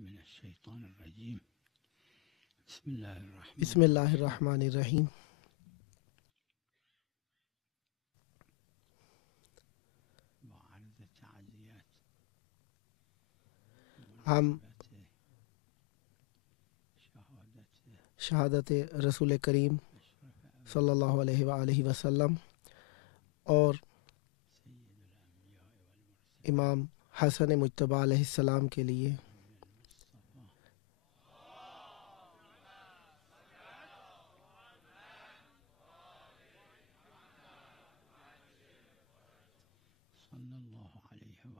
من الشیطان الرجیم بسم اللہ الرحمن الرحیم۔ وعرض تعزیت ہم شہادت رسول کریم صلی اللہ علیہ وآلہ وسلم اور امام حسن مجتبی علیہ السلام کے لیے صلی اللہ علیہ وآلہ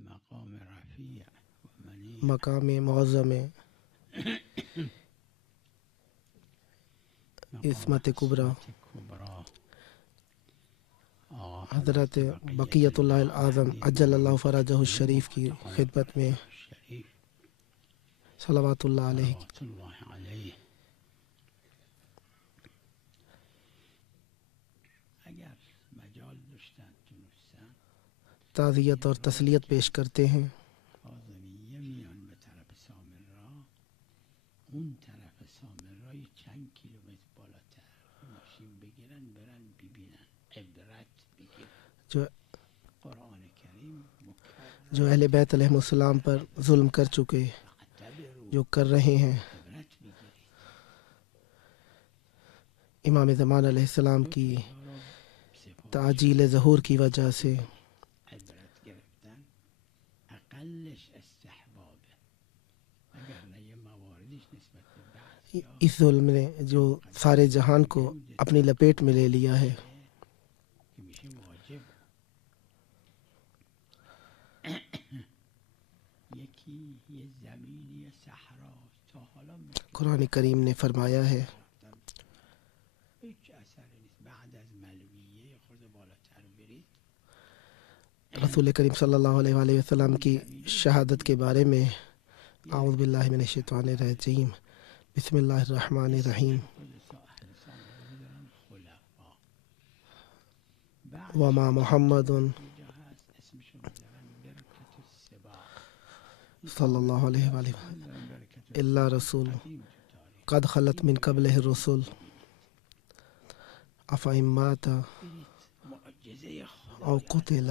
مقام رفیع مقام معظم عصمت کبریٰ حضرت بقیت اللہ العظم عجل اللہ فرجہ الشریف کی خدمت میں صلوات اللہ علیہ اگر مجال داشتن تونستن تعزیت اور تسلیت پیش کرتے ہیں۔ کاظمیه میان به طرف سامرا، اون طرف سامرا یه چند کیلومتر بالاتر ماشین بگیرن برن ببینن عبرت بگیرن. جو قرآن کریم جو اہل بیت علیہ السلام پر ظلم کر چکے، جو کر رہے ہیں، عبرت بگیری. امام زمان علیہ السلام کی تعجیل ظہور کی وجہ سے عبرت گرفتن اقلش استحبابه، اگر نه یه مواردش نسبت به بعضی اس ظلم نے جو سارے جہان کو اپنی لپیٹ میں لے لیا ہے، که میشه واجب. یکی یه زمینی یه صحرا تا حالا قرآن کریم نے فرمایا ہے هیچ اثری نیست. بعد از ملویه یه خورده بالاتر برید رسول کریم صلی اللہ علیہ وآلہ وسلم کی شہادت کے بارے میں اعوذ باللہ من الشیطان الرجیم بسم اللہ الرحمن الرحیم خود اهل سامره دارن خلفا. وما محمد یه جا هست اسمشو میذارن برکت السباع، صلی اللہ علیہ وآلہ وسلم میذارن برکت الا رسول قدیم تو تاریخ. قد خلت من قبلہ الرسل افئن مات برید معجزه خدا او قتل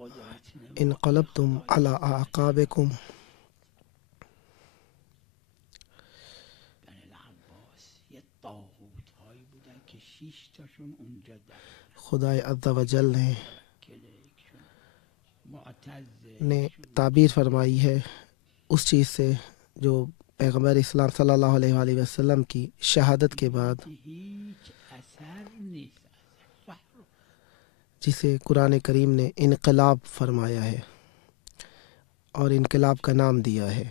قدرت انقلبتم علی اعقابکم بن العباس یه طاغوت هایی بودن که 6 تاشون اونجا در خدای عز و جل کلیکشون معتز نے تعبیر فرمائی ہے اس چیز سے جو پیغمبر اسلام صلی اللہ علیہ وآلہ وسلم کی شہادت کے بعد هیچ اثر نیست ازش. جسے قرآن کریم نے انقلاب فرمایا ہے اور انقلاب کا نام دیا ہے۔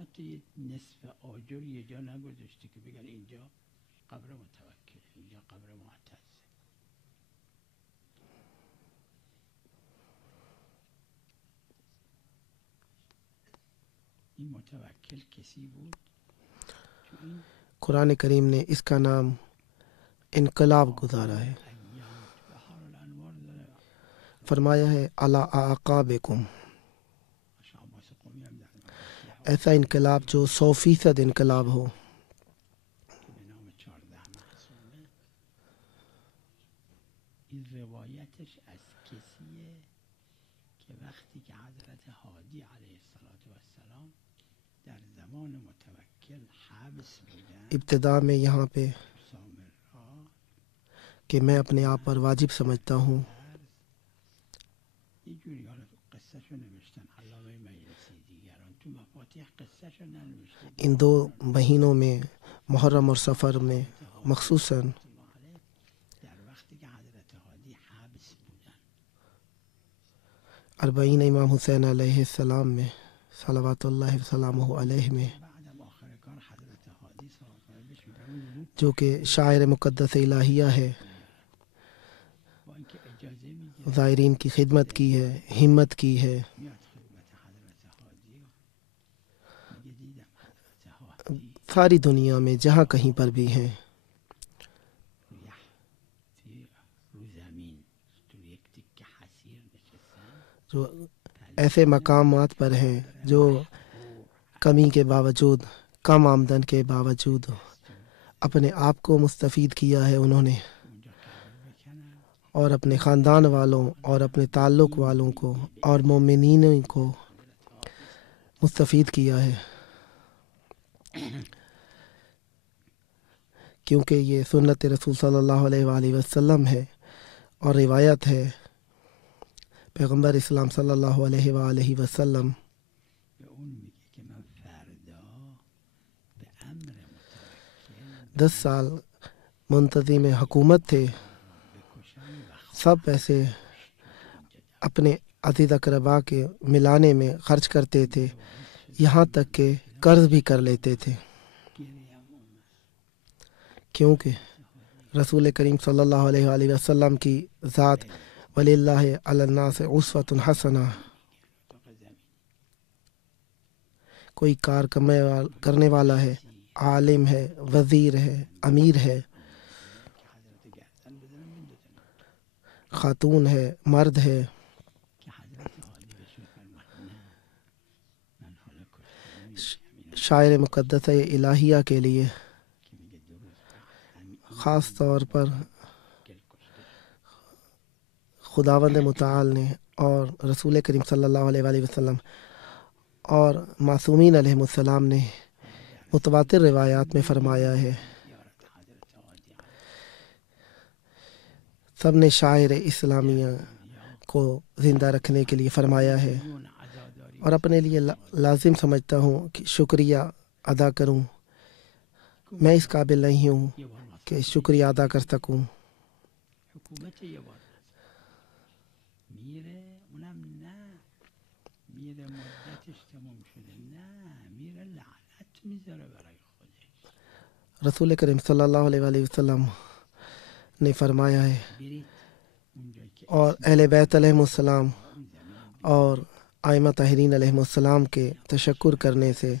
حتی یه نصف آجر یه جا نگذاشته که بگن اینجا قبر متوکل، اینجا قبر معتز. این متوکل کسی بود چون این قرآن کریم نے اس کا نام انقلاب گزارا ہے، ایام تو بهار الانوار داره فرمایا ہے علی اعقابکم، شعباس قومی هم در مفاتیح ایسا انقلاب جو 100% انقلاب ہو، که به نام 14 معصومه. این روایتش از کسیه که وقتی که حضرت هادی علیه السلام در زمان متوکل حبس بودن ابتدا میں یہاں پہ سامرا کہ میں اپنے آپ پر واجب سمجھتا ہوں، یه جوری حالا تو قصهشو نوشتن علامه مجلسی، دیگران تو مفاتیح قصهشو ننوشته. ان 2 مہینوں میں محرم اور سفر میں مخصوصاً در وقتی که حضرت هادی حبس بودن 40 امام حسین علیہ السلام میں صلوات اللہ وسلامہ علیہ میں، بعدم آخر کار حضرت هادی صلی اللہ علیہ وسلم بهش میگن رو جو کہ شاعر مقدس الہیہ ہے، با اینکه اجازه میگیره زائرین کی خدمت کی ہے، ہمت کی ہے، میاد خدمت حضرت هادی و میگه دیدم حضرت هادی ساری دنیا میں جہاں کہیں پر بھی ہیں، رو زمین تو یک تیکه جو ایسے مقامات پر ہیں جو کمی کے باوجود، کم آمدن کے باوجود اپنے آپ کو مستفید کیا ہے انہوں نے، اونجا قبر بکنن اور اپنے خاندان والوں اور اپنے تعلق والوں کو اور مومنین کو حضرت حافظ مستفید کیا ہے، کیونکہ یہ سنت رسول صلی اللہ علیہ وآلہ وسلم ہے اور روایت ہے پیغمبر اسلام صلی اللہ علیہ وآلہ وسلم به اون میگه که من فردا به امر متوکل 10 سال منتظم حکومت تھے، را بکشم و سب پیسے اپنے عزیز اقربا کے ملانے میں خرچ کرتے تھے، یہاں تک کہ قرض بھی کر لیتے تھے، گریم اومد کیونکہ رسول کریم صلی اللہ علیہ وآلہ وسلم کی ذات وللہ علی الناس اسوۃ حسنہ، اتاق زمین کوئی کار کرنے والا ہے، عالم ہے، وزیر ہے، امیر ہے، که حضرت گردن بزنن بندازن خاتون ہے، مرد ہے، که حضرت عالی بهشون فرمود نه من حالا کشته نمیشم شاعر مقدس الہیہ کے لیے که میگه 2 روز بعد همین خاص طور پر گل کشته شد خداوند متعال نے اور رسول کریم صلی اللہ علیہ وآلہ وسلم اور معصومین علیہ السلام نے متواتر روایات میں فرمایا ہے، زیارت حضرت عالی سب نے شاعر اسلامیہ کو زندہ رکھنے کے لیے فرمایا ہے، میلیون عزاداری اور اپنے لیے لازم سمجھتا ہوں کہ شکریہ ادا کروں، میں اس قابل نہیں ہوں یه بار مثلا کہ شکریہ ادا کر سکوں، حکومت یه بار میره اونم نه میره مدتش تموم شده نه میره لعنت میذاره برای خودش رسول کریم صلی اللہ علیہ وآلہ وسلم نے فرمایا ہے، برید اونجایی که اور اہل بیت علیہ السلام اون زمین اور ائمہ طاہرین علیہ السلام کے تشکر کرنے سے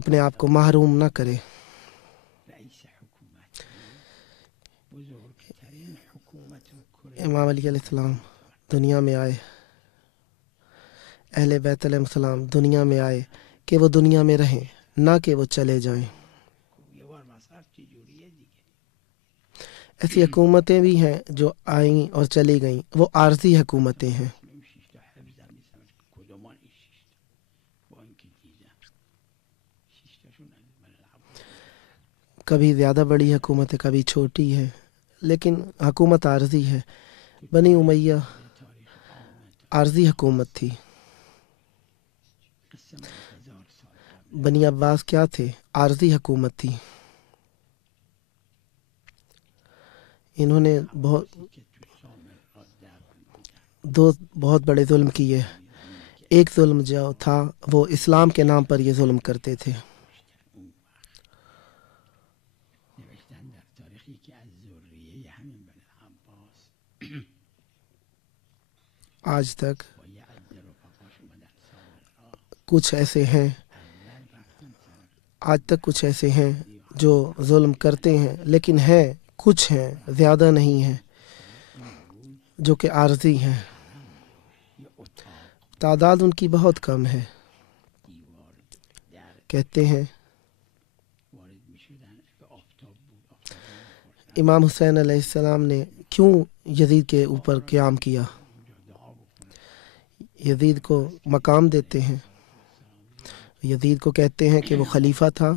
اپنے آپ کو محروم نہ کرے، رئیس حکومت بزرگترین حکومت کره امام علی علیہ السلام دنیا میں آئے، اہل بیت علیہ السلام دنیا میں آئے کہ وہ دنیا میں رہیں، نہ کہ وہ چلے جائیں۔ یه بار مثلا چجوریه دیگه ایسی حکومتیں بھی ہیں جو آئیں اور چلی گئیں، وہ عارضی حکومتیں ہیں، اسم 6 تا حفظم نیستم کدومان این 6 تا با اینکه دیدم 6 تاشون از من العباس کبھی زیادہ بڑی حکومت ہے، کبھی چھوٹی ہے، لیکن حکومت عارضی ہے۔ بنی امیہ تاریخ آمد عارضی حکومت تھی، قصه من 1000 سال قبل بنی عباس کیا تھے؟ عارضی حکومت تھی، انہوں نے که تو سامر را دفن بودن دو بہت بڑے ظلم کیے، ایک ظلم جو تھا وہ اسلام کے نام پر یہ ظلم کرتے تھے، اون وقت نوشتن در تاریخی که از ذریه همین بن عباس آج تک با یه عده رفقاش اومدن سامر را کچھ ایسے ہیں، اول رفتن طرف آج تک کچھ ایسے ہیں جو ظلم کرتے ہیں، لیکن ہیں کچھ ہیں، زیادہ نہیں ہیں، جو کہ عارضی ہیں، یه اتاق تعداد ان کی بہت کم ہے، دیوار در کہتے ہیں وارد می شدن به آفتاب بود آفتاب رو امام حسین علیہ السلام نے کیوں یزید کے اوپر قیام کیا؟ اونجا دعا بکنن یزید کو مقام دیتے ہیں، یزید کو کہتے ہیں کہ وہ خلیفہ تھا،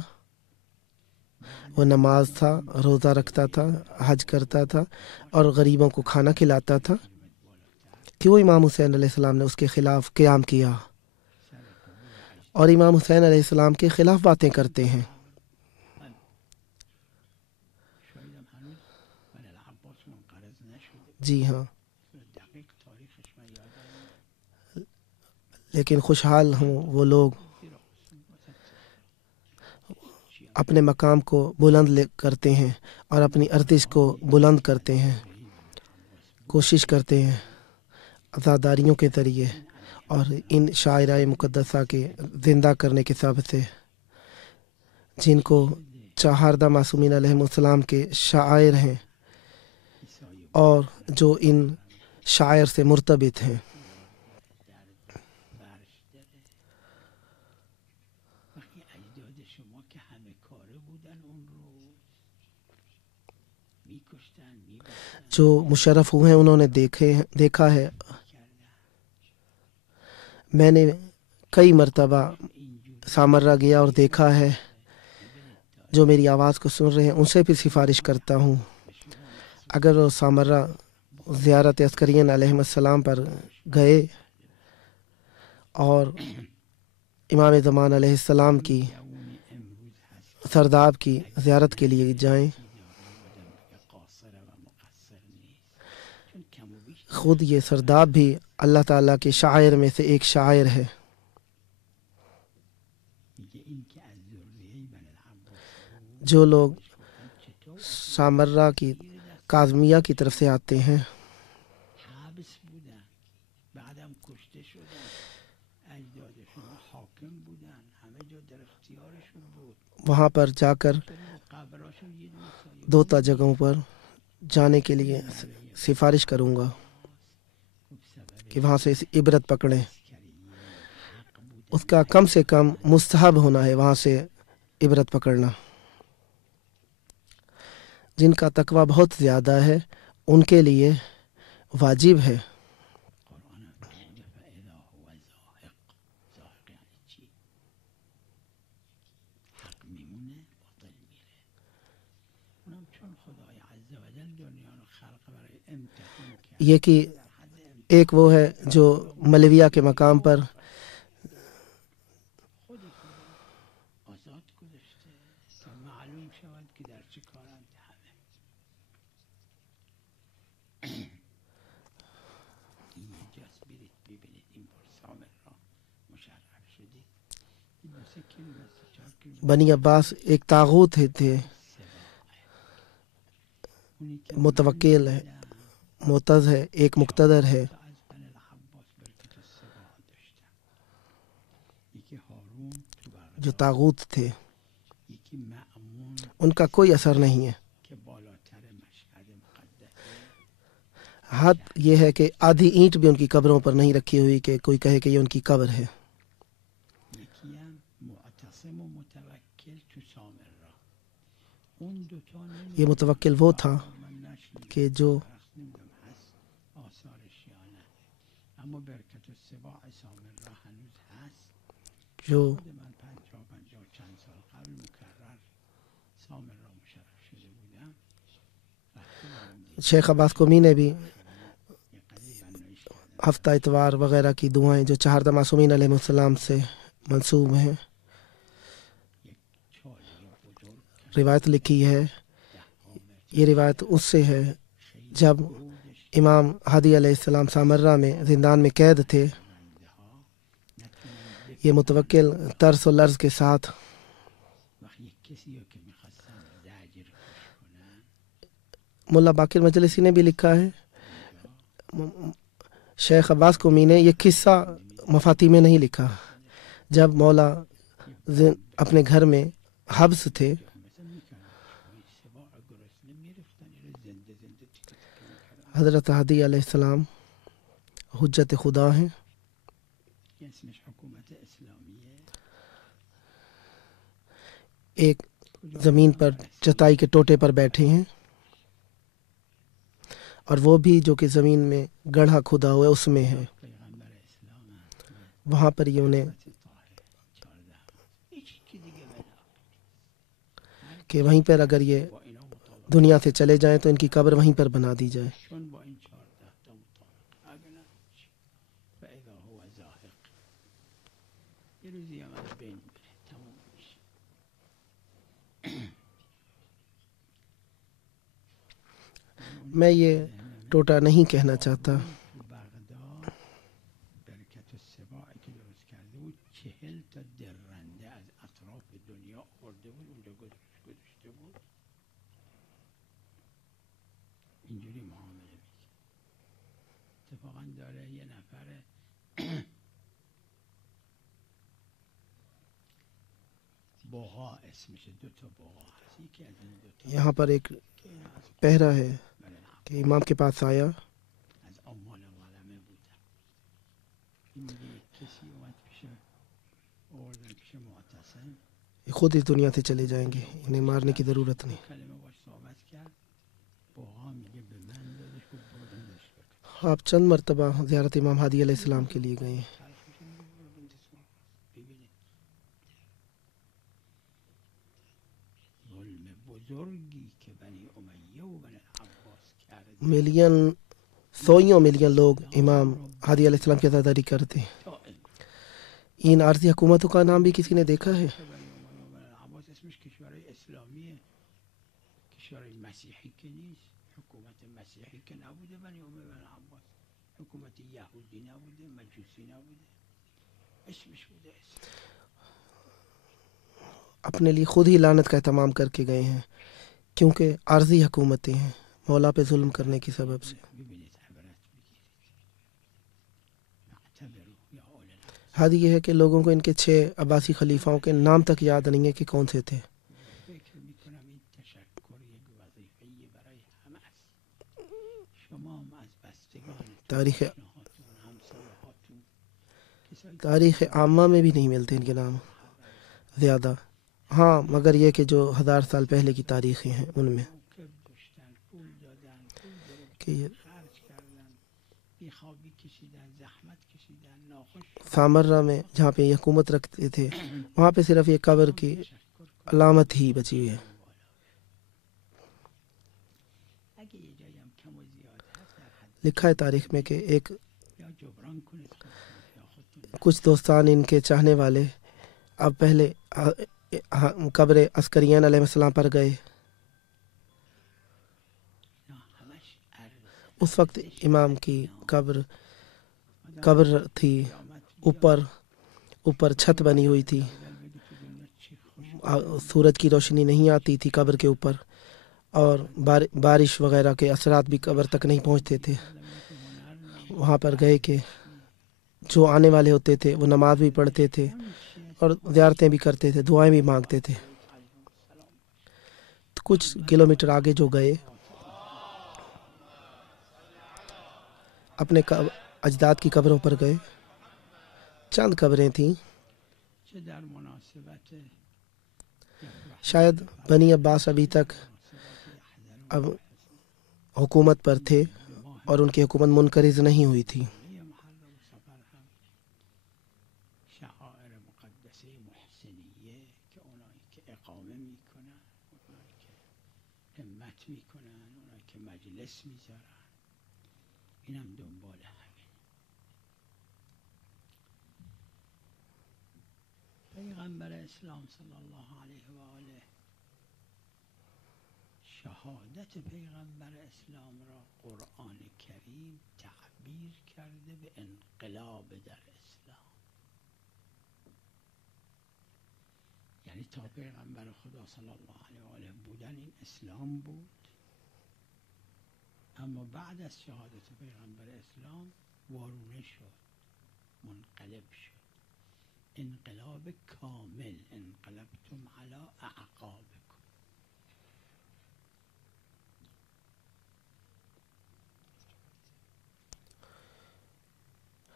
وہ نماز تھا، روزہ رکھتا تھا، حج کرتا تھا اور غریبوں کو کھانا کھلاتا تھا، کیوں امام حسین علیہ السلام نے اس کے خلاف قیام کیا اور امام حسین علیہ السلام کے خلاف باتیں کرتے ہیں؟ شایدم هنوز بن العباس منقرض نشده جی ہاں، دقیق تاریخش من یادم نیست لیکن خوشحال ہوں وہ لوگ زیرا خصوص اپنے مقام کو بلند کرتے ہیں اور اپنی ارتش کو بلند کرتے ہیں، کوشش کرتے ہیں عزاداریوں کے ذریعے اور ان شاعرہ مقدسہ کے زندہ کرنے کے سبب سے، جن کو چہاردہ معصومین علیہ السلام کے شاعر ہیں اور جو ان شاعر سے مرتبط ہیں۔ جو مشرف ہوئے ہیں انہوں نے دیکھا ہے. میں نے کئی مرتبہ سامرا گیا اور دیکھا ہے. جو میری آواز کو سن رہے ہیں ان سے بھی سفارش کرتا ہوں اگر وہ سامرا زیارت عسکرین علیہ السلام پر گئے اور امام زمان علیہ السلام کی سرداب کی زیارت کے لیے جائیں. خود یہ سرداب بھی اللہ تعالیٰ کے شاعر میں سے ایک شاعر ہے. جو لوگ سامرا کی کاظمیہ کی طرف سے آتے ہیں وہاں پر جا کر 2 جگہوں پر جانے کے لیے سفارش کروں گا کہ وہاں سے عبرت پکڑیں. اس کا کم سے کم مستحب ہونا ہے وہاں سے عبرت پکڑنا. جن کا تقویٰ بہت زیادہ ہے ان کے لیے واجب ہے. یہ کہ ایک وہ ہے جو ملویہ کے مقام پر بنی عباس ایک طاغوت تھے، متوکل ہے، معتز ہے، ایک مقتدر ہے. جو طاغوت تھے ان کا کوئی اثر نہیں ہے. حد یہ ہے کہ آدھی اینٹ بھی ان کی قبروں پر نہیں رکھی ہوئی کہ کوئی کہے کہ یہ ان کی قبر ہے. یہ متوکل وہ تھا کہ جو شیخ عباس قمی نے بھی ہفتہ اتوار وغیرہ کی دعائیں جو 4 معصومین علیہ السلام سے منسوب ہیں روایت لکھی ہے. یہ روایت اس سے ہے جب امام ہادی علیہ السلام سامرا میں زندان میں قید تھے. یہ متوکل ترس و لرز کے ساتھ ملا باقر مجلسی نے بھی لکھا ہے. شیخ عباس قمی نے یہ قصہ مفاتی میں نہیں لکھا. جب مولا اپنے گھر میں حبس تھے حضرت ہادی علیہ السلام حجت خدا ہیں. ایک زمین پر چٹائی کے ٹوٹے پر بیٹھے ہیں اور وہ بھی جو کہ زمین میں گڑھا کھدا ہوا ہے اس میں ہے. وہاں پر یہ انہیں کہ وہیں پر اگر یہ دنیا سے چلے جائیں تو ان کی قبر وہیں پر بنا دی جائے. میں یہ ٹوٹا نہیں کہنا چاہتا. یہاں پر ایک پہرا ہے کہ امام کے پاس آیا خود اس دنیا سے چلے جائیں گے، انہیں مارنے کی ضرورت نہیں. آپ چند مرتبہ زیارت امام ہادی علیہ السلام کے لیے گئے ہیں. ببینید ظلم بزرگی که بنی امیه و بنی عباس کرده ملین سوئیوں ملین لوگ امام ہادی علیہ السلام کی عزاداری کرتے ہیں. تا امروز ان عارضی حکومتوں کا نام بھی کسی نے دیکھا ہے؟ بنی امیه و بنی عباس اسمش کشورهای اسلامیه، کشورهای مسیحی که نیست، حکومت مسیحی که نبوده بنی امیه و بنی عباس، حکومت یهودی نبوده، مجوسی نبوده، اسمش بوده اسلام. اپنے لیے خود ہی لعنت کا اہتمام کر کے گئے ہیں، کیونکہ عارضی حکومتیں ہیں مولا پہ ظلم کرنے کی سبب سے. ببینید عبرت بگیرید، اعتبروا یا اولی الابصار. حد یہ ہے کہ لوگوں کو ان کے 6 عباسی خلیفاؤں کے نام تک یاد نہیں ہے کہ کون سے تھے. فکر میکنم این تشکر یک وظیفه‌ای برای همه است. شما هم از بستگان تاریخ آشناهاتون، همسایه‌هاتون، کسایی که تاریخ عامہ میں بھی نہیں ملتے ان کے نام زیادہ. ہاں مگر یہ کہ جو 1000 سال پہلے کی تاریخیں ہیں ان میں موقف داشتن، پول دادن، پول کہ گرفتن، یہ خرج کردن، بیخوابی کشیدن، زحمت کشیدن، ناخوش سامرہ میں جہاں پہ یہ حکومت رکھتے تھے وہاں پہ صرف یہ قبر کی تشکر کنید. علامت ہی بچی ہوئی ہے. اگه یه جایی هم کم و زیاد هست در حد لکھا ہے تاریخ میں کہ ایک یا جبران کنید خودتون یا خودتون کچھ دوستان ان کے چاہنے والے اب پہلے قبر عسکریین علیہ السلام پر گئے. نه همش عرض اس وقت امام کی قبر تھی، اوپر چھت بنی ہوئی تھی، بگی تو دنیا چی خوش سورج کی روشنی نہیں آتی تھی قبر کے اوپر، اور بارش وغیرہ کے اثرات بھی قبر تک نہیں پہنچتے تھے. که هنر نیست، وہاں پر گئے کہ جو آنے والے ہوتے تھے وہ نماز بھی پڑھتے تھے اور زیارتیں بھی کرتے تھے، دعائیں بھی مانگتے تھے. تو کچھ کلومیٹر آگے جو گئے اپنے اجداد کی قبروں پر گئے. چند قبریں تھیں، چه در مناسبت شاید بنی عباس ابھی تک اب حکومت پر تھے اور ان کی حکومت منقرض نہیں ہوئی تھی. محرم سفر هم شعائر مقدسه محسنیه که اونایی که اقامه میکنن، اونایی که همت میکنن، اونایی که مجلس میذارن، اینم دنبال همین. پیغمبر اسلام صلی الله علیه و آله شهادت پیغمبر اسلام را قرآن کریم تعبیر کرده به انقلاب در اسلام. یعنی تا پیغمبر خدا صلی الله علیه و آله بودن این اسلام بود، اما بعد از شهادت پیغمبر اسلام وارونه شد، منقلب شد، انقلاب کامل. انقلبتم علی اعقابکم.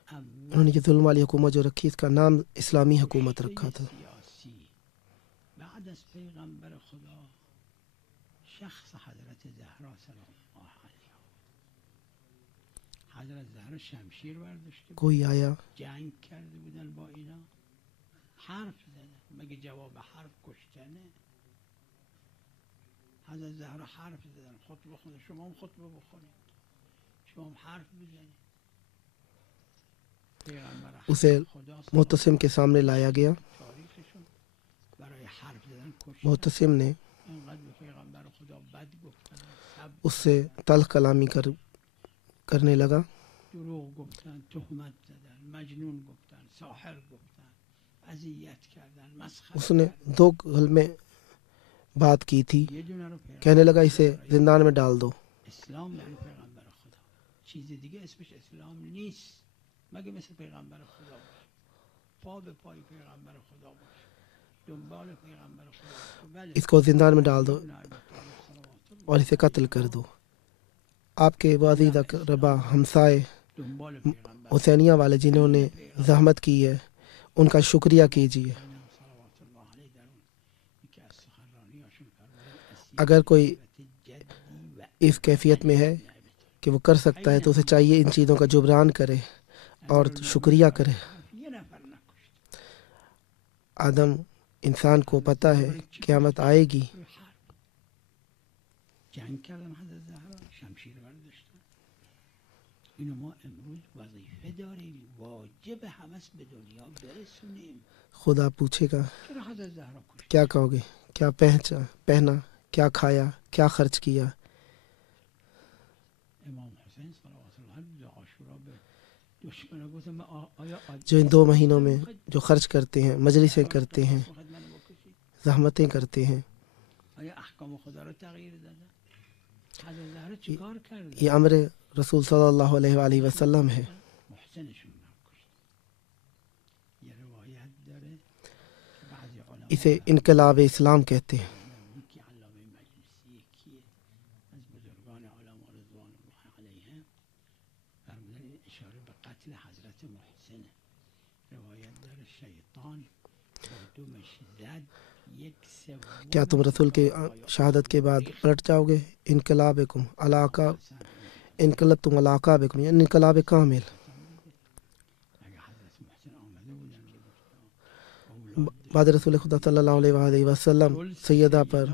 انہوں نے یہ ظلم والی حکومت جو رکھی اس کا نام اسلامی حکومت رکھا تھا. سیاسی بعد از پیغمبر خدا شخص حضرت زهرا سلام الله علیها. حضرت زهرا شمشیر برداشته کوئی آیا جنگ کرده بودن با اینا، حرف زدن، مگه جواب حرف کشتنه؟ حضرت زهرا حرف زدن، خطبه خونه، شما هم خطبه بخونید، شما هم حرف بزنید. اسے محتسم کے سامنے لایا گیا. تاریخشون برای حرف زدن کشتن. محتسم نے اینقدر به پیغمبر خدا بد گفتن، اس سے تلخ کلامی کرنے لگا. دروغ گفتن، تهمت زدن، مجنون گفتن، ساحر گفتن، اذیت کردن، مسخره. اس نے 2 کلمے بات کی تھی، یه دونه رو کہنے لگا اسے زندان میں ڈال دو. اسلام یعنی پیغمبر خدا، چیز دیگه اسمش اسلام نیست مگه مثل پیغمبر خدا باشه، پا به پای پیغمبر خدا باشه، دنبال پیغمبر خدا باشه. بله اس کو زندان میں ڈال دو اور اسے قتل کر دو. آپ کے عزیز اقربا ہمسائے دنبال پیغمبر حسینیہ والے جنہوں نے زحمت کی ہے ان کا شکریہ کیجیے. صلوات الله علیه در اون یکی از سخنرانیاشون فرمودن اگر کوئی جدی و اس کیفیت میں ہے کہ وہ کر سکتا ہے تو اسے چاہیے ان چیزوں کا جبران کرے اور شکریہ کرے. یه نفر نکشت. آدم انسان کو پتہ ہے قیامت آئے گی. جنگ کردن حضرت زهرا، شمشیر برداشتن. اینو ما امروز وظیفه داریم، واجب همس به دنیا برسونیم. خدا پوچھے گا چرا حضرت زهرا کشت؟ کیا کہو گے؟ کیا پہنا، کیا کھایا، کیا خرچ کیا؟ امام حسین صلوات الله علیه عاشورا به دشمنا گفتم آیا جو ان 2 مہینوں میں جو خرچ کرتے ہیں، مجلسیں کرتے ہیں، زحمتیں کرتے ہیں، آیا احکام خدا رو تغییر دادن؟ حضرت زهرا چیکار کرد؟ یہ امر رسول صلی اللہ علیہ وآلہ وسلم ہے. محسنشون نکشت. یہ روایت داره که بعضی علما اسے انقلاب اسلام کہتے ہیں. یکی علامه مجلسی، یکی از بزرگان علما رضوان الله علیهم فرمودن این اشاره به قتل حضرت محسن. روایت داره شیطان خردمش زد، یک سوم کیا تم رسول کے شہادت کے بعد پلٹ جاؤ گے؟ انقلابکم علاقہ، انقلبتم علاقابکم، یعنی انقلاب کامل. اگر حضرت محسن آمده بودن میگفتن بعد رسول خدا صلی اللہ علیہ وآلہ وسلم سیدہ پر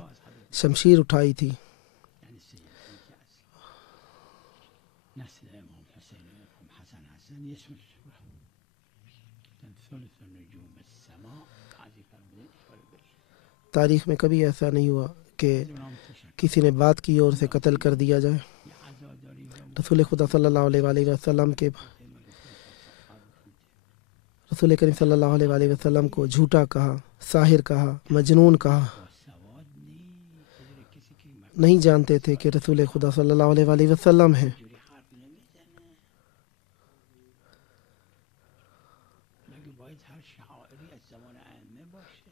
شمشیر اٹھائی تھی. یعنی سیدی که از نسل امام حسین و امام حسن یه اسمش ثلث نجوم السماء بعضی فرمودن اشاره بشه. تاریخ میں کبھی ایسا نہیں ہوا کہ کسی نے بات کی اور اسے قتل کر دیا جائے. یه عزاداری رو رسول خدا صلی اللہ علیہ وآلہ وسلم کے رسول کریم صلی اللہ علیہ وآلہ وسلم کو جھوٹا کہا، ساحر کہا، مجنون کہا. سواد نیست بدون کسی که نہیں جانتے تھے کہ رسول خدا صلی اللہ علیہ وآلہ وسلم ہیں. جوری حرف نمیزنه. مگه باید هر شعائری از زمان ائمه باشه؟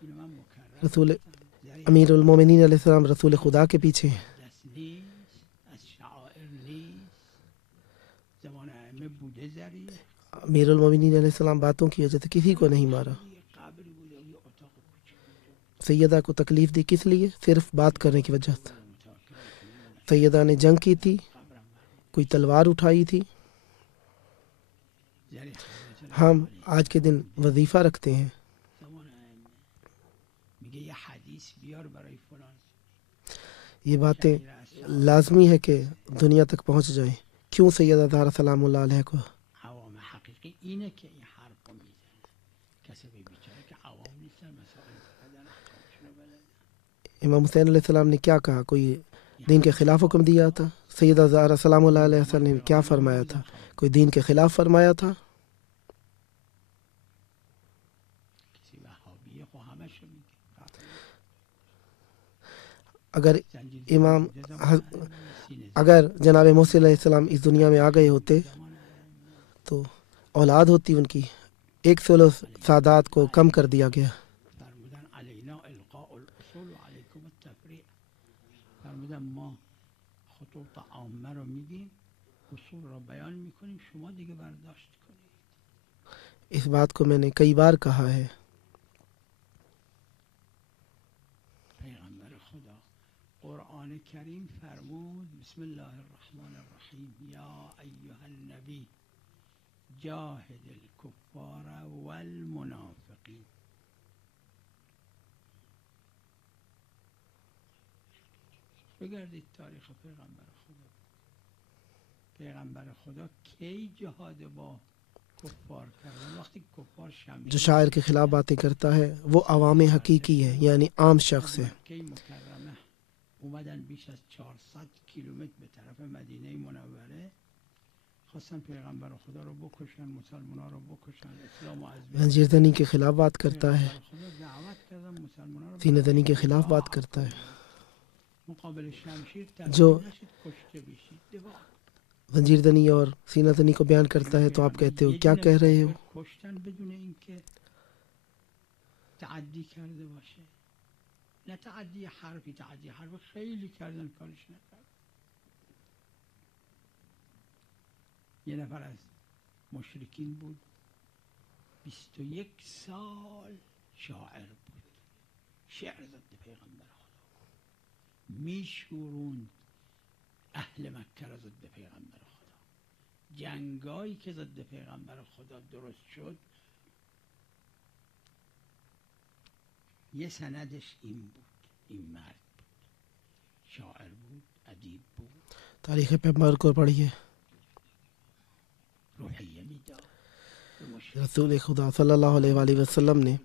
اینو من مکرر رسول امیر المومنین علیہ السلام رسول خدا کے پیچھے ہیں. دست نیست، از شعائر نیست، زمان ائمه بوده ذریعه. امیر المومنین علیہ السلام باتوں کی وجہ سے کسی کو نہیں مارا. یه قبری بوده و یه اتاق کوچیک سیدہ کو تکلیف دی کس لیے؟ صرف بات کرنے کی وجہ سے. سیدہ نے جنگ کی تھی، قبرم بر کوئی تلوار اٹھائی تھی. ذریعه ہم آج کے دن وظیفہ رکھتے ہیں، زمان ائمه میگه یه حدیث بیار برای فلان. یہ باتیں لازمی ہے کہ دنیا تک پہنچ جائیں. کیوں سیدہ زہرا سلام اللہ علیہ کو عوام حقیقی اینه که این حرف رو میزنه. کسی به بیچاره که عوام نیستن مسائل بلدن احکامشون رو بلدن. امام حسین علیہ السلام نے کیا کہا؟ کوئی دین کے خلاف حکم دیا تھا؟ سیدہ زہرا سلام اللہ علیہ وسلم نے کیا فرمایا تھا؟ کوئی دین کے خلاف فرمایا تھا؟ کسی وهابیه خو همشو میگه. اگر امام اگر جناب محسن علیہ السلام اس دنیا میں آ گئے ہوتے تو اولاد ہوتی ان کی. 1 ثلث سادات کو کم کر دیا گیا. فرمودن علینا القاء الاصول و علیکم التفریع. فرمودن ما خطوط عامه رو میگیم، اصول رو بیان میکنیم، شما دیگه برداشت کنید. اس بات کو میں نے کئی بار کہا ہے. پیغمبر خدا قرآن کریم فرمود بسم الله الرحمن الرحیم یا ایها النبی جاهد الكفار والمنافقین. بگردید تاریخ پیغمبر خدا. پیغمبر خدا کی جهاد با کفار کردن؟ وقتی کفار شمشیر جو شاعر کے خلاف باتیں کرتا ہے وہ عوام حقیقی ہے، یعنی عام شخص ہے. مکه مکرمه اومدن بیش از 400 کیلومتر به طرف مدینه منوره، خواستن پیغمبر خدا رو بکشن، مسلمانا رو بکشن، اسلام و از بین زنجیر زنی کے خلاف بات کرتا ہے، پیغمبر خدا دعوت کردن مسلمانا رو سینہ زنی کے خلاف بات کرتا ہے. مقابل شمشیر جو تسلیم نشید، کشته بشید، دفاع. زنجیر زنی اور سینہ زنی کو بیان کرتا ہے تو آپ کہتے ہو کیا کہہ رہے ہو؟ کشتن بدون اینکه تعدی کرده باشه. نه تعدی حرفی، تعدی حرف خیلی کردن کارش نکرد. یه نفر از مشرکین بود 21 سال شاعر بود، شعر زد پیغمبر خدا، میشوروند اهل مکه را ضد پیغمبر خدا. جنگایی که ضد پیغمبر خدا درست شد یه سندش این بود، این مرد بود، شاعر بود، ادیب بود، تاریخ پیغمبر کو پڑھیے. روحیه میداد به مشرک. رسول خدا صلی اللہ علیہ وآلہ وسلم نے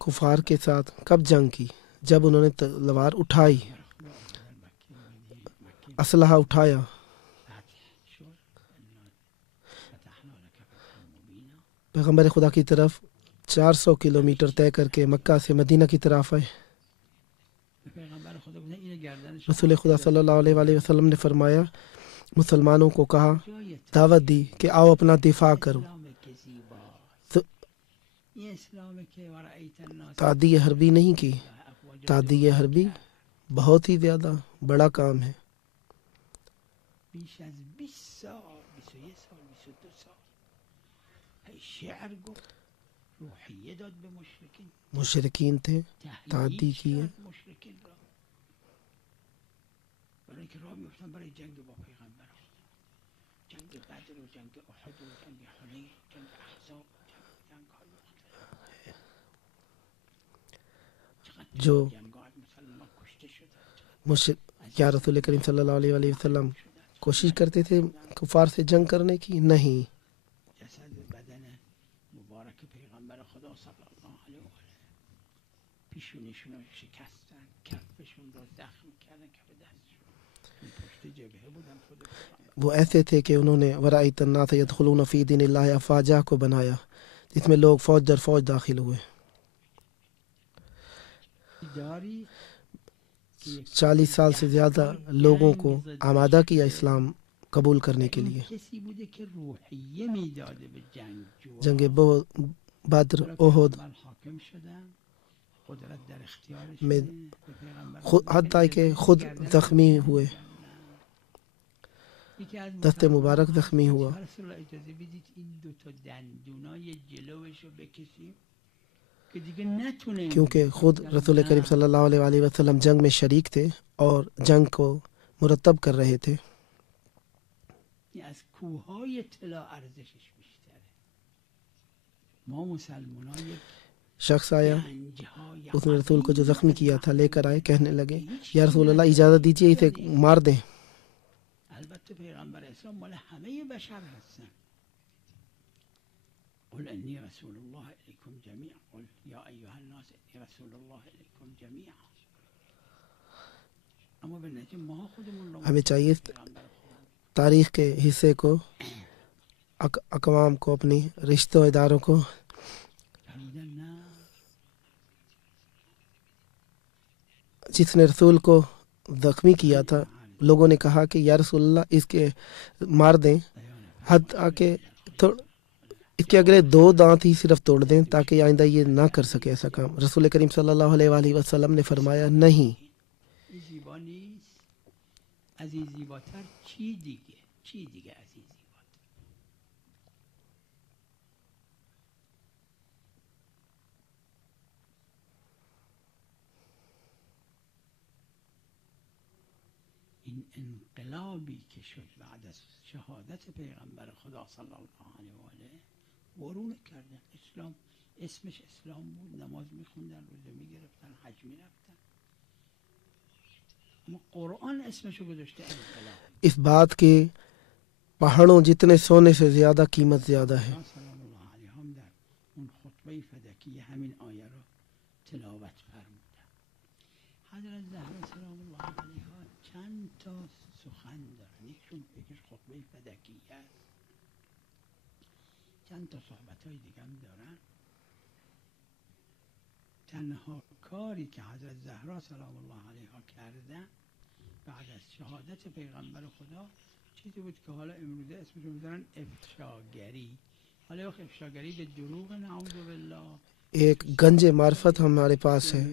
کفار کے ساتھ کب جنگ کی؟ جب انہوں نے تلوار اٹھائی، اسلحہ اٹھایا. پیغمبر خدا کی طرف 400 کلومیٹر طے کر کے مکہ سے مدینہ کی طرف آئے. رسول خدا صلی اللہ علیہ وآلہ وسلم نے فرمایا، مسلمانوں کو کہا، دعوت دی کہ آؤ اپنا دفاع کرو. تعدی حربی نہیں کی. تعدی حربی بہت ہی زیادہ بڑا کام ہے. بیش از 20 سال، 21 سال، 22 سال شعر گفت، روحیه داد به مشرکین، مشرکین تھے، تعدی کی ہے. مشرکین را برای اینکه راه میفتن برای جنگ با پیغمبر خدا، جنگ بدر و جنگ احد و جنگ حنین، جنگ احزاب، جنگ های مختلف. جو جنگ‌های مسلمان کشته شده. یا رسول کریم صلی اللہ علیہ وآلہ وسلم کوشش کرتے تھے کفار سے جنگ کرنے کی؟ نہیں. جسد بدن مبارک پیغمبر خدا صلی اللہ علیه و آله پیشونیشون رو شکستن، کفشون رو زخم کردن، کف دستشون این پشت جبهه بودن خود پیغمبر. وہ ایسے تھے کہ انہوں نے ورأیت الناس یدخلون فی دین اللہ افواجا کو بنایا، جس میں لوگ فوج در فوج داخل ہوئے. 40 سال سے زیادہ لوگوں کو آمادہ کیا اسلام قبول کرنے کے لیے. کسی بوده که روحیه میداده به جنگجوها. جنگ بدر، احد، حاکم شدن، قدرت در اختیارش میں بوده، حتیٰ کہ خود زخمی ہوئے، دست مبارک زخمی ہوا. رسول الله اجازه بدید این دو تا دندونای جلوشو بکشیم کہ دیگه نتونه، کیونکہ خود رسول کریم صلی اللہ علیہ وآلہ وسلم جنگ میں شریک تھے اور جنگ کو مرتب کر رہے تھے. از کوههای طلا ارزشش بیشتره. ما مسلمانان شخص آیا، اس نے رسول کو جو زخمی کیا تھا لے کر آئے، کہنے لگے، یا رسول اللہ اجازت دیجیے اسے مار دیں. البته پیغمبر اسلام مال همه بشر هستن. قل انی رسول الله الیکم جمیعا، قل یا ایها الناس انی رسول الله الیکم جمیعا. اما به نتیجه ما خودمون رو ہمیں چاہیے تاریخ کے حصے کو، اقوام کو، اپنی رشتوں اداروں کو جس نے رسول کو زخمی کیا تھا، لوگوں نے کہا کہ یا رسول اللہ اس کے مار دیں، حتیٰ کہ اس کے اگلے 2 دانت ہی صرف توڑ دیں تاکہ آئندہ یہ نہ کر سکے ایسا کام. رسول کریم صلی اللہ علیہ وآلہ وسلم نے فرمایا نہیں. از این زیباتر چی دیگه؟ چی دیگه از این زیباتر؟ این انقلابی که شد بعد از شهادت پیغمبر خدا صلی الله علیه و آله، ورونه کردن. اسلام اسمش اسلام بود، نماز میخوندن، روزه میگرفتن، حج میرفتن، اما قرآن اسمشو گذاشته انقلاب. اس بات کے پہاڑوں جتنے سونے سے زیادہ قیمت زیادہ ہے. سلام الله علیه هم در اون خطبه فدکی همین آیه رو تلاوت فرمودن. حضرت زهرا سلام الله علیها چند تا سخن دارن، یکیش خطبه فدکیه است، چند تا صحبت های دیگه هم دارن. تنها کاری که حضرت زهرا سلام الله علیها کردن بعد از شهادت پیغمبر خدا چیزی بود که حالا امروزه اسمش رو میذارن افشاگری. حالا افشاگری به دروغ، نعوذ بالله، ایک گنج معرفت ہمارے پاس ہے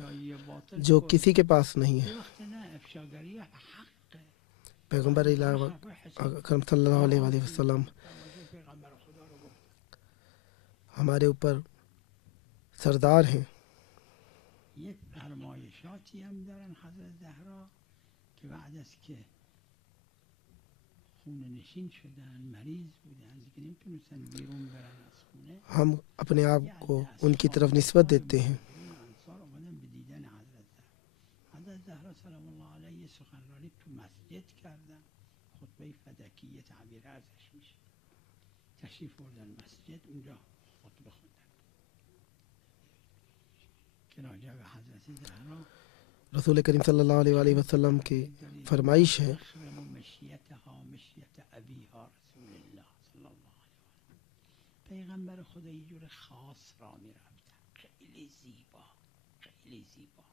جو کسی کے پاس نہیں ہے. افشاگری حق. پیغمبر الہ اکرم صلی اللہ علیہ وآلہ وسلم ہمارے اوپر سردار ہیں. یک فرمایشاتی هم دارن حضرت زهرا که بعد از که خونه نشین شدن، مریض بودن، دیگه نمیتونستن بیرون برن از خونه. ہم اپنے آپ کو ان کی طرف نسبت دیتے ہیں. انصار اومدن به دیدن حضرت زهرا. حضرت زهرا سلام الله علیه یه سخنرانی تو مسجد کردن، خطبه فدکیه تعبیر ازش میشه. تشریف بردن مسجد، اونجا خطبه خوندن که راجع به حضرت زهرا رسول کریم صلی اللہ علیہ وآلہ وسلم کی فرمائش ہے تخرم مشیتها مشیت ابیها رسول الله صلی الله علیه و آله. پیغمبر خدا یه جور خاص را میرفتن، خیلی زیبا، خیلی زیبا.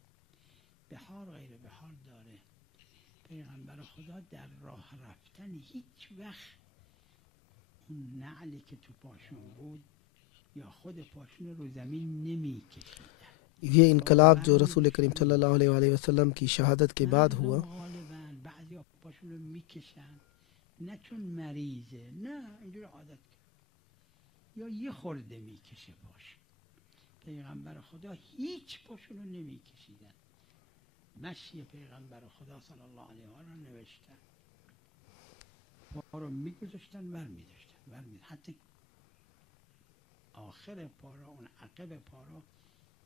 بهار غیر بهار داره. پیغمبر خدا در راه رفتن هیچ وقت اون نعلی که تو پاشون بود یا خود پاشون رو زمین نمی کشیدن. یہ انقلاب جو رسول کریم صلی اللہ علیہ وآلہ وسلم کی شہادت کے بعد ہوا، غالباً بعضی ها پاشون رو میکشن، نه چون مریضه، نه اینجور عادت کرد، یا یه خورده میکشه پاش. پیغمبر خدا هیچ پاشون رو نمیکشیدن. مشی پیغمبر خدا صلی الله علیه و آله نوشتن، پا رو میگذاشتن ور میداشتن، حتی آخر پا رو، اون عقب پا رو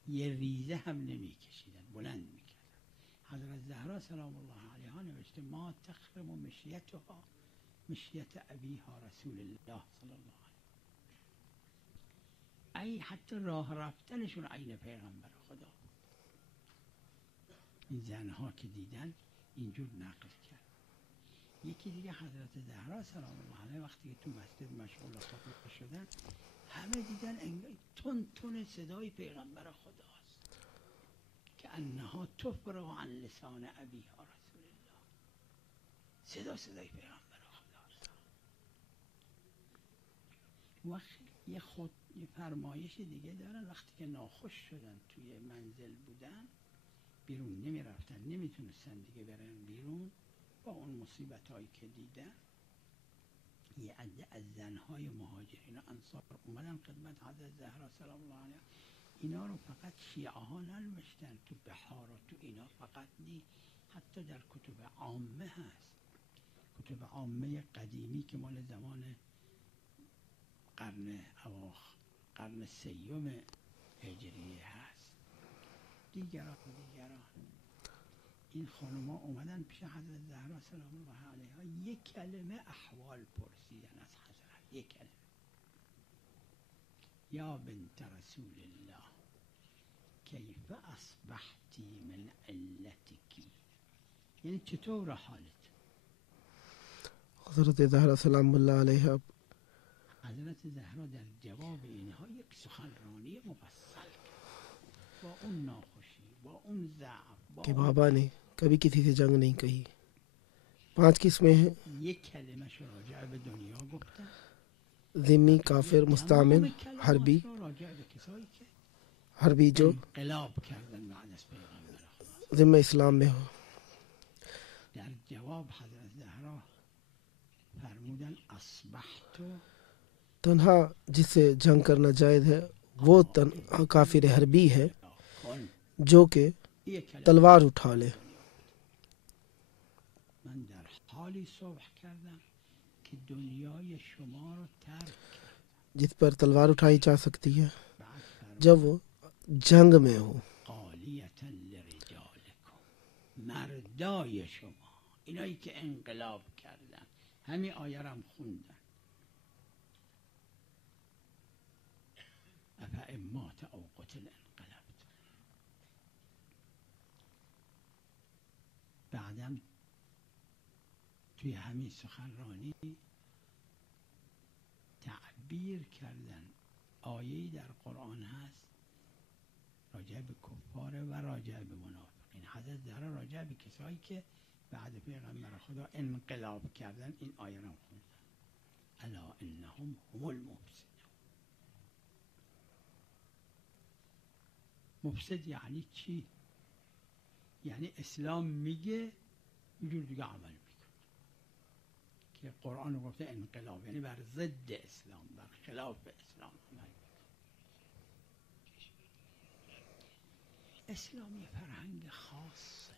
یه ریزه هم نمیکشیدن، بلند میکردن. حضرت زهرا سلام الله علیها نوشته ما تخرم مشیتها مشیت ابیها رسول الله صلی الله علیه. ای حتی راه رفتنشون عین پیغمبر خدا. این زنها که دیدن اینجور نقل کرد. یکی دیگه حضرت زهرا سلام الله علیها وقتی که تو مسجد مشغول خطبه شدن، همه دیدن تون تون صدای پیغمبر خداست که انها تفرغ عن لسان ابیها رسول الله. صدای پیغمبر خداست. وقت یه فرمایش دیگه دارن، وقتی که ناخوش شدن توی منزل بودن، بیرون نمی رفتن، نمیتونستن دیگه برن بیرون با اون مصیبت هایی که دیدن، یه عده از زنهای مهاجرین و انصار اومدن خدمت حضرت زهرا سلام الله علیها. اینا رو فقط شیعه ها ننوشتن، تو بحار و تو اینا فقط نی، حتی در کتب عامه هست. کتب عامه قدیمی که مال زمان قرن سیوم هجریه هست. دیگران این خانوما اومدن پیش حضرت زهرا سلام الله علیها، یک کلمه احوال پرسیدن از حضرت، یک کلمه. یا بنت رسول الله کیف اصبحتی من علتکی، یعنی چطور حالت؟ حضرت زہرا سلام اللہ علیہ حضرت زهرا در جواب اینها یک سخنرانی مفصل کرد، با اون ناخوشی، با اون ضعف، کہ بابا نے کبھی کسی سے جنگ نہیں کہی. 5 قسمیں ہیں: یک کلمه شو راجع به دنیا گفتن، ذمی، کافر، مستعمل، حربی. حربی جو انقلاب کردن بعد از پیغمبر خدا. ذمہ اسلام میں ہو. در جواب حضرت زهرا فرمودن اصبحت، تنہا جس سے جنگ کرنا جائز ہے وہ کافر حربی ہے جو کہ تلوار اٹھا لے. من در حالی صبح کردم که دنیای شما رو ترک کردم. جس پر تلوار اٹھائی جا سکتی ہے جب وہ جنگ میں ہو. قالیتا لرجالکم، مردای شما، اینایی که انقلاب کردن، همین آیه رو هم خوندن. افا مات او قتل انقلبت. بعدم توی همین سخنرانی تعبیر کردن، آیه‌ای در قرآن هست راجع به کفار و راجع به منافقین. حضرت زهرا راجع به کسایی که بعد پیغمبر خدا انقلاب کردن این آیه رو خوندن. الا انهم هم المفسدون. مفسد یعنی چی؟ یعنی اسلام میگه اینجور دیگه عمل میکنه، که قرآن گفته انقلاب یعنی بر ضد اسلام، بر خلاف اسلام عمل میکنه. اسلام یه فرهنگ خاصه،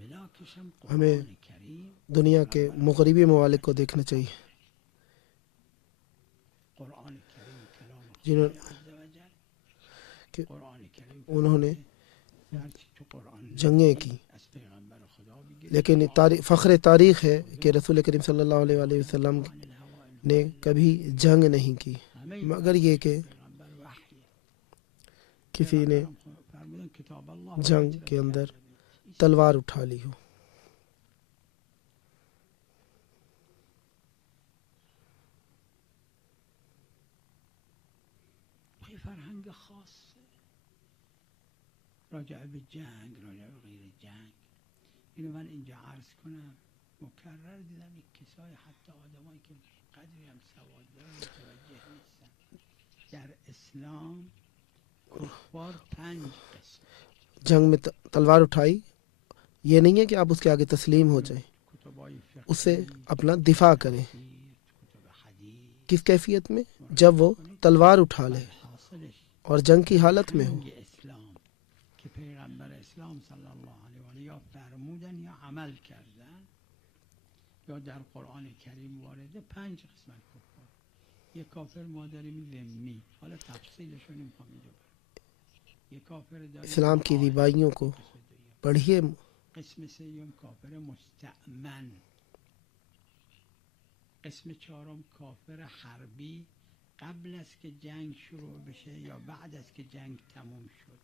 ملاکش هم ہمیں قرآن کریم دنیا کے مغربی ممالک کو دیکھنا چاہیے قرآن کریم کلام جنہوں خدا عز و جل کہ قرآن کریم انہوں نے هرچی تو قرآن جنگیں کی، از پیغمبر خدا بگیر لیکن فخر تاریخ ہے کہ رسول کریم صلی اللہ علیہ وآلہ وسلم نے کبھی جنگ نہیں کی، مگر یہ کہ پیغمبر وحی کسی نے فرمودن کتاب الله جنگ کے اندر تلوار اٹھا لی ہو۔ یه فرهنگ خاص راجع به جنگ، راجع به غیر جنگ. اینو من اینجا عرض کنم، مکرر دیدم یک کسای حتی آدمایی که قدری هم سواد دارن متوجه نیستن. در اسلام کفار 5 قسم جنگ میں تلوار اٹھائی یہ نہیں ہے کہ آپ اس کے آگے تسلیم ہو جائیں، کتبای فقهی، اس سے اپنا دفاع کریں۔ کتب حدیث، کس کیفیت میں؟ جب وہ تلوار اٹھا لے حاصلش اور جنگ کی حالت میں ہو۔ فرهنگ اسلام که پیغمبر اسلام صلی الله علیه و آله یا فرمودن یا عمل کردن یا در قرآن کریم وارده 5 قسم از کفار. یک کافر ما داریم ذمی، حالا تفصیلش رو نمیخوام اینجا برم. یک کافر داریم اسلام کی زیبائیوں کو پڑھیے۔ قسم سوم کافر مستأمن، قسم چهارم کافر حربی قبل از که جنگ شروع بشه یا بعد از که جنگ تموم شد.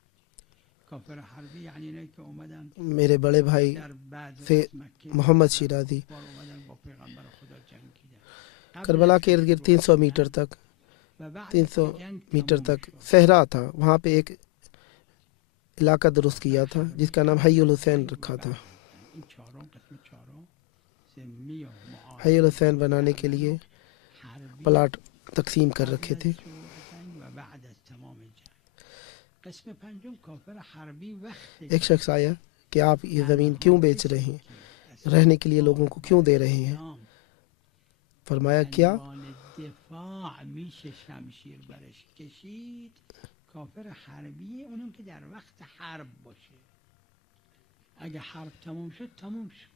کافر حربی یعنی اینایی که اومدن میرے بڑے بھائی در بعد سے از مکه محمد شیرازی کفار اومدن با پیغمبر خدا جنگیدن. قبل کربلا از کے ارد گرد 300 میٹر تک و بعد از 300 که جنگ میٹر تموم تک شد. صحرا تھا، وہاں پہ ایک علاقہ درست کیا تھا جس کا نام حی الحسین رکھا تھا۔ این چهارم قسم چهارم ذمی و معاهد حی الحسین بنانے کے لیے حربی پلاٹ تقسیم کر رکھے قبل تھے۔ از شروع جنگ و بعد از تمام جنگ. قسم پنجم کافر حربی وقت ایک شخص آیا کہ آپ یہ زمین کیوں بیچ رہے ہیں، رہنے کے لیے لوگوں کو کیوں دے رہے ہیں؟ فرمایا کیا؟ دفاع میشه شمشیر برش کشید. کافر حربی اونم که در وقت حرب باشه، اگه حرب تموم شد تموم شد.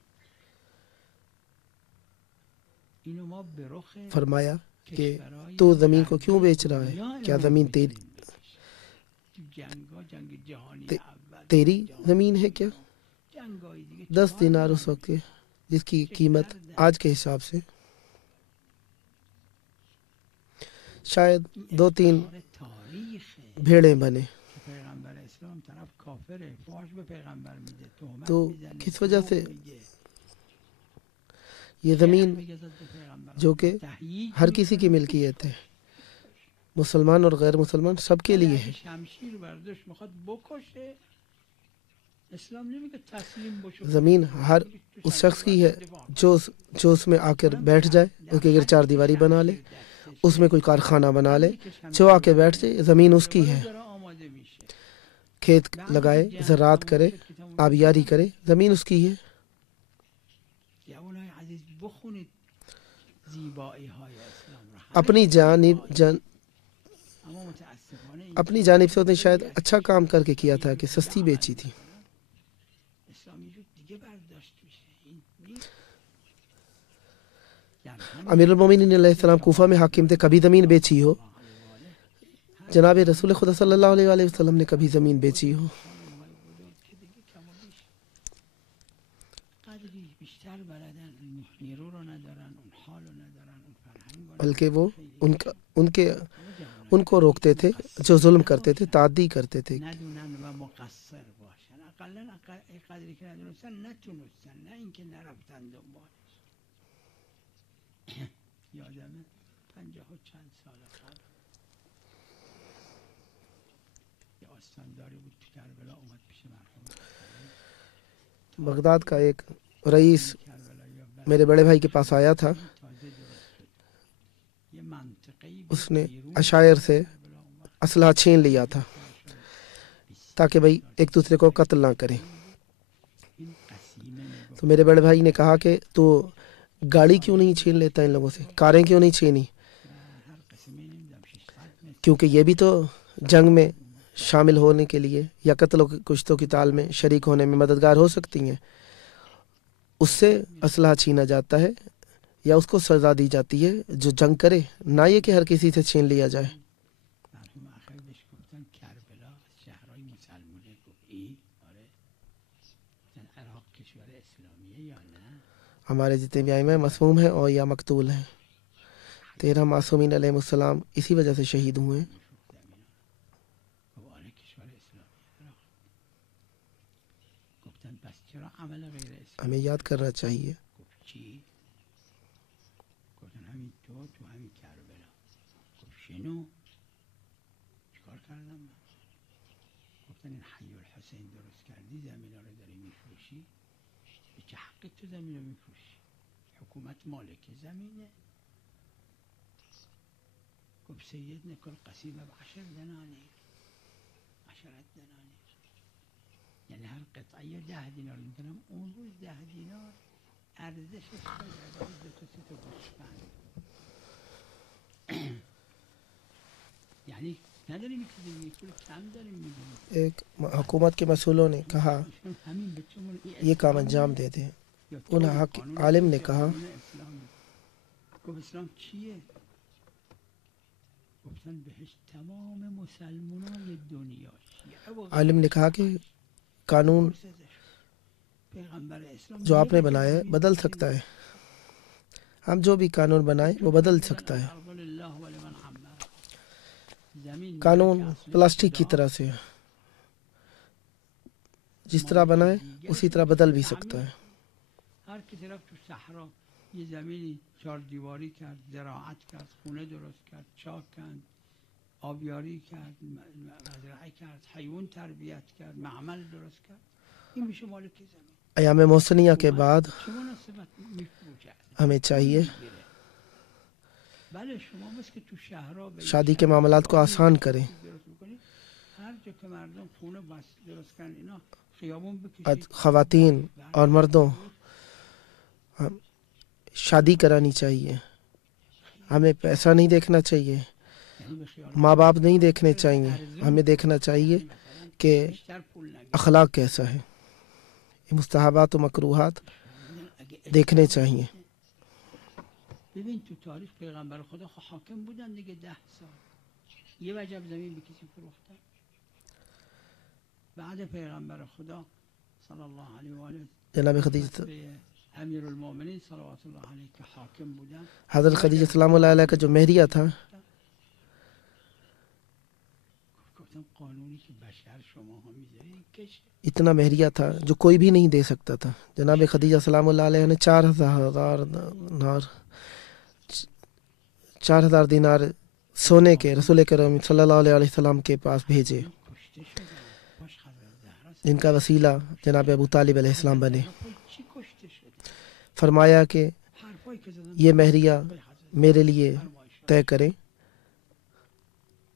اینو ما به رخ فرمایا کہ تو زمین کو کیوں بیچ رہا ہے؟ کیا زمین جنگ جهانی تیری زمین ہے کیا؟ جنگای دیگه 10 دینار اس وقت کے جس کی قیمت آج کے حساب سے شاید 2-3 تاریخ بھیڑیں بنے، پیغمبر اسلام طرف کافره، فاش به پیغمبر میده، تهمت تو میزنه، کس وجہ سے میگه. یہ زمین میگه ضد پیغمبر جو کہ تهییج ہر کسی کی ملکیت ہے، مسلمان اور غیر مسلمان سب کے لیے ہے۔ شمشیر برداشت میخواد بکشه، اسلام نمیگه تسلیم بشو. زمین ہر اس شخص کی ہے جو اس میں آ کر بیٹھ جائے، اس کے گھر 4 دیواری بنا لے، اس میں کوئی کارخانہ بنا لے، جو آ کے بیٹھ جائے، زمین اس کی ہے۔ آماده میشه. کھیت لگائے، زراعت کرے، آبیاری کرے، زمین اس کی ہے۔ جوانای عزیز بخونید زیبایی های اسلام را. اپنی جانب اما متاسفانه این اپنی جانب سے اس نے شاید اچھا کام کر کے کیا تھا کہ سستی بیچی تھی۔ اسلامی جو دیگه برداشت میشه. این امیر المومنین علیہ السلام کوفہ میں حاکم تھے، کبھی زمین بیچی ہو؟ جناب رسول خدا صلی اللہ علیہ وآلہ وسلم نے کبھی زمین بیچی ہو؟ قدری بیشتر بلدن، نیرو رو ندارن، اون حال رو ندارن، اون فرهنگ رو بلکہ وہ ان کو روکتے تھے جو ظلم کرتے تھے، تعدی کرتے تھے۔ ندونن و مقصر باشن. اقلا قدری که ندونستن نتونستن، نه اینکه نرفتن دنبالش. یادمه 50 و چند سال قبل یه آستانداری بود تو کربلا، اومد پیش مرحوم بغداد کا ایک رئیس میرے بڑے بھائی کے پاس آیا تھا، تازه درست شد. یه منطقه‌ای اس نے عشائر سے اسلحہ چھین لیا تھا تاکہ بھائی ایک دوسرے کو قتل نہ کریں۔ این قسیمه میگفت تو میرے بڑے بھائی نے کہا کہ تو گاڑی کیوں نہیں چھین لیتا ان لوگوں سے، کاریں کیوں نہیں چھینی؟ هر قسیمه نمیدونم 600 متر کیونکہ یہ بھی تو جنگ میں شامل ہونے کے لیے یا قتل و کشت و قتال میں شریک ہونے میں مددگار ہو سکتی ہیں۔ اس سے اسلحہ چھینا جاتا ہے یا اس کو سزا دی جاتی ہے جو جنگ کرے، نہ یہ کہ ہر کسی سے چھین لیا جائے. مرحوم آخر بهش گفتن کربلا از شهرهای مسلمانه. گفت ای آره. گفتن عراق کشور اسلامیه یا نه؟ ہمارے جتنے بھی ائمہ مسموم ہیں اور یا مقتول ہیں. 13 معصومین علیہ السلام اسی وجہ سے شہید ہوئے ہیں. میفروختم اینا. گفت آره کشور اسلامیه عراق. گفتن پس چرا عمل غیر اسلامی؟ ہمیں یاد کرنا چاہیے. گفت چی؟ گفتن همین تو همین کربلا. گفت شنو؟ چیکار کردم من؟ گفتن این حی الحسین درست کردی، زمین ها رو داری میفروشی. به چه حقی تو زمین رو میفروشی؟ حکومت مالک زمینه. گفت سیدنا کل قسیمه ب10 دنانیر. 10 دنانیر. یعنی هر قطعه 10 دینار. میدونم اون روز 10 دینار ارزشش بود 2 تا 3 تا گوسفند. یعنی نداریم که دیگه پول کم داریم میدونیم. ایک حکومت کے مسئولوں نے کہا همین بچه‌مون یہ کام انجام دے دیں. ان عالم نے کہا گفت اسلام چیه؟ گفتن بهش تمام مسلمانای دنیا شیعه و عالم نے کہا کہ قانون پیغمبر اسلام جو آپ نے بنایا ہے بدل سکتا ہے. ہم جو بھی قانون بنائیں وہ بدل سکتا ہے. قانون پلاسٹک کی طرح سے جس طرح بنائے اسی طرح بدل بھی سکتا ہے. هر کی طرف تو صحرا یه زمینی 4 دیواری کرد، زراعت کرد، خونه درست کرد، چاه کند، آبیاری کرد، مزرعه کرد، حیوان تربیت کرد، معمل درست کرد، این میشه مالک زمین. ایام محسنیہ کے بعد چه مناسبت میفروشه؟ ہمیں چاہیے بله شما مثل که تو شهرها شادی کے معاملات کو آسان کریں. هر جا که مردم خونه بس درست کردن اینا خیابون بکشید. خواتین اور مردوں شادی کرانی چاہیے. ہمیں پیسہ نہیں دیکھنا چاہیے، ماں باپ نہیں دیکھنے چاہیے. ہمیں دیکھنا چاہیے کہ اخلاق کیسا ہے. یہ مستحبات و مکروہات دیکھنے چاہیے. ببین تو تاریخ پیغمبر خدا حاکم بودن دیگه 10 سال. یه وجب زمین به کسی فروختن. بعد پیغمبر خدا صلی الله علیه و آله جناب خدیجہ امیر المؤمنین صلوات الله علیه که حاکم بودن، حضرت خدیجہ سلام اللہ علیہ کا جو مہریہ تھا گفتم قانونی که بشر شما ها میذارین کشه. اتنا مہریہ تھا جو کوئی بھی نہیں دے سکتا تھا. جناب خدیجہ سلام اللہ علیہ نے 4000 دینار سونے کے رسول کریم صلی اللہ علیہ وسلم کے پاس بھیجے، جن کا وسیلہ جناب ابو طالب علیہ السلام بنے. فرمایا کہ یہ مہریہ میرے لیے طے کریں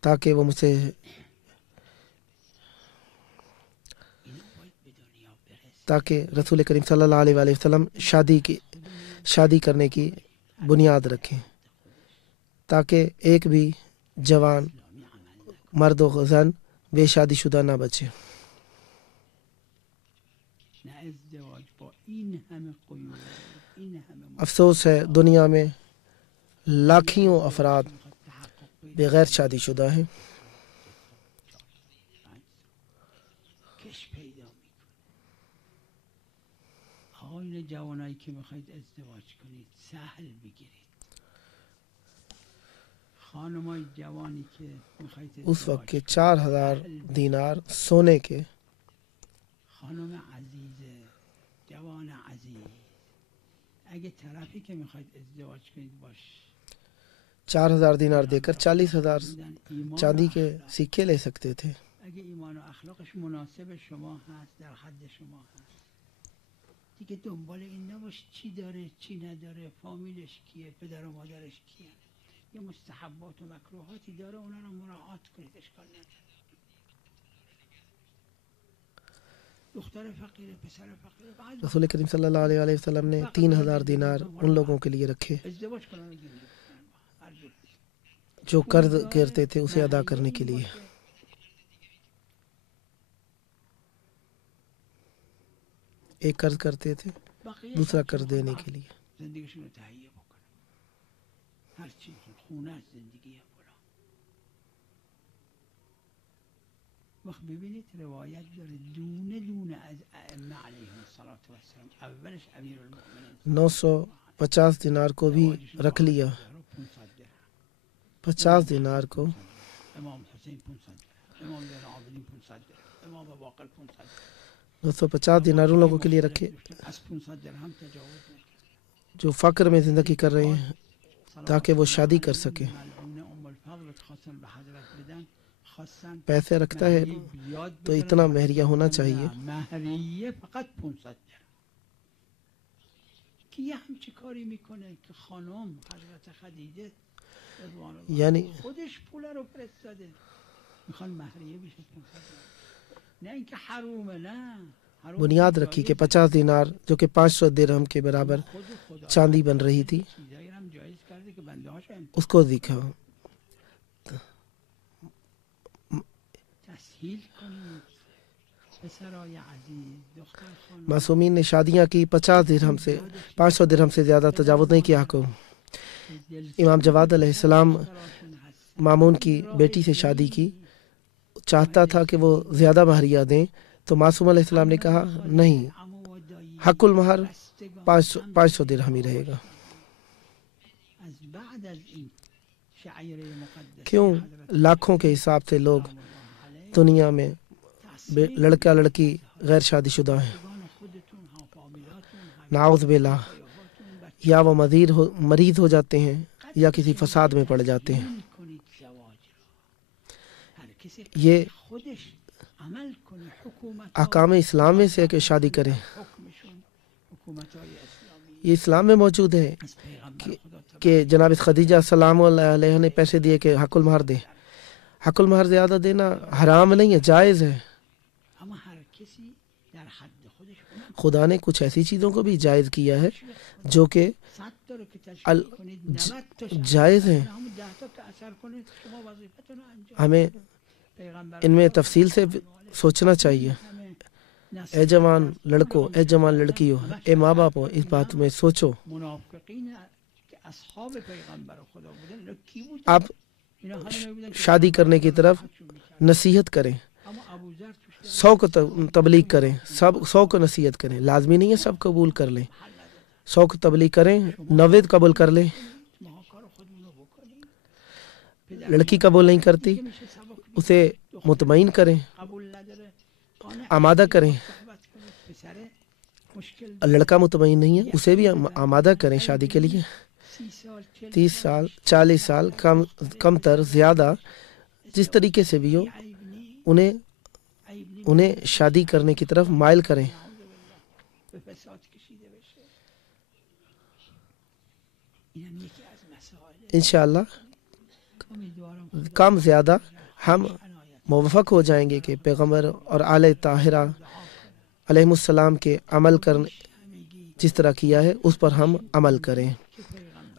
تاکہ وہ مجھ سے تاکہ رسول کریم صلی اللہ علیہ وسلم شادی کرنے کی بنیاد رکھیں، تاکہ ایک بھی جوان مرد و زن بے شادی شدہ نہ بچے. افسوس ہے دنیا میں لاکھوں افراد بغیر شادی شدہ ہیں. آقایون جوانایی که میخواید ازدواج کنید سهل بگیرید. خانمای جوانی که میخواید اس وقت کے 4000 دینار سونے کے خانم عزیز جوان عزیز اگه طرفی که میخواید ازدواج کنید باش 4000 دینار دے کر 40000 چاندی کے سکے لے سکتے تھے. اگه ایمان و اخلاقش مناسب شما هست، در حد شما هست، دیگه دنبال این نباش چی داره چی نداره، فامیلش کیه، پدر و مادرش کیه. یه مستحبات و مکروهاتی داره، اونا رو مراعات کنید، اشکال نداره. دختر فقیر، پسر فقیر، بعد رسول کریم صلی اللہ علیہ وسلم نے 3000 دینار ان لوگوں کے لیے رکھے ازدواج کنن جو قرض کرتے تھے اسے ادا کرنے کے لیے. ایک قرض کرتے تھے بقیه دوسرا بچه‌ها کر دینے کے لیے. زندگیشون رو تهیه بکنن، هر چیز خونه است، زندگی فلان. وقت ببینید روایت داره دونه دونه از ائمه علیهم الصلاة والسلام، اولش امیر المؤمنین 950 دینار کو بھی رکھ لیا. 50 دینار کو امام حسین 500 درهم، امام زین العابدین 500 درهم، امام باقر 500 درهم. 950 دینار ان لوگوں کے لیے رکھے از 500 درهم تجاوز نکرد. جو فقر میں زندگی کر رہے ہیں تاکہ وہ شادی کر سکیں. ام الفضل خواستن به حضرت بدن، خواستن پیسے رکھتا ہے تو اتنا مہریہ ہونا چاہیے. مهریه فقط 500 درهم. که یه همچی کاری میکنه که خانم حضرت خدیجه رضوان الله یعنی خودش پول رو فرستاده، میخوان مهریه بشه 500 درهم. نه اینکه حرومه، نه بنیاد رکھی کہ 50 دینار جو کہ 500 درہم کے برابر چاندی بن رہی تھی اس کو دیکھا. معصومین نے شادیاں کی 50 درہم سے 500 درہم سے زیادہ تجاوز نہیں کیا کو. امام جواد علیہ السلام مامون کی بیٹی سے شادی کی، چاہتا تھا کہ وہ زیادہ مہریہ دیں تو معصوم علیہ السلام نے کہا نہیں، حق المہر 500 درہم ہی رہے گا. کیوں لاکھوں کے حساب سے لوگ دنیا میں لڑکا لڑکی غیر شادی شدہ ہیں، نعوذ باللہ، یا وہ مریض ہو جاتے ہیں یا کسی فساد میں پڑ جاتے ہیں. یہ احکام اسلام میں سے کہ شادی کریں، یہ اسلام میں موجود ہے کہ جناب خدیجہ سلام اللہ علیہ نے پیسے دیے کہ حق المہر دے. حق المہر زیادہ دینا حرام نہیں ہے، جائز ہے. خدا نے کچھ ایسی چیزوں کو بھی جائز کیا ہے جو کہ جائز ہیں. ہمیں ان میں تفصیل سے سوچنا چاہیے. اے جوان لڑکوں، اے جوان لڑکیوں، اے ماں باپ ہو، اس بات میں سوچو. آپ شادی کرنے کی طرف نصیحت کریں، 100 کو تبلیغ کریں، 100 کو نصیحت کریں. لازمی نہیں ہے سب قبول کر لیں، 100 کو تبلیغ کریں، 90 قبول کر لیں. لڑکی قبول نہیں کرتی اسے مطمئن کریں، آمادہ کریں. لڑکا مطمئن نہیں ہے اسے بھی آمادہ کریں شادی کے لیے. 30 سال 40 سال کم تر زیادہ جس طریقے سے بھی ہو انہیں شادی کرنے کی طرف مائل کریں. انشاءاللہ کم زیادہ ہم موفق ہو جائیں گے کہ پیغمبر اور آل طاہرہ علیہ السلام کے عمل کرنے جس طرح کیا ہے اس پر ہم عمل کریں.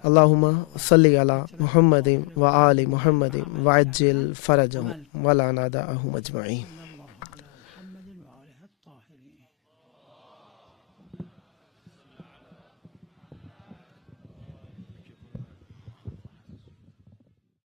اللہم صلی علی محمد و آل محمد وعجل فرجہم ولا نادعہم اجمعین.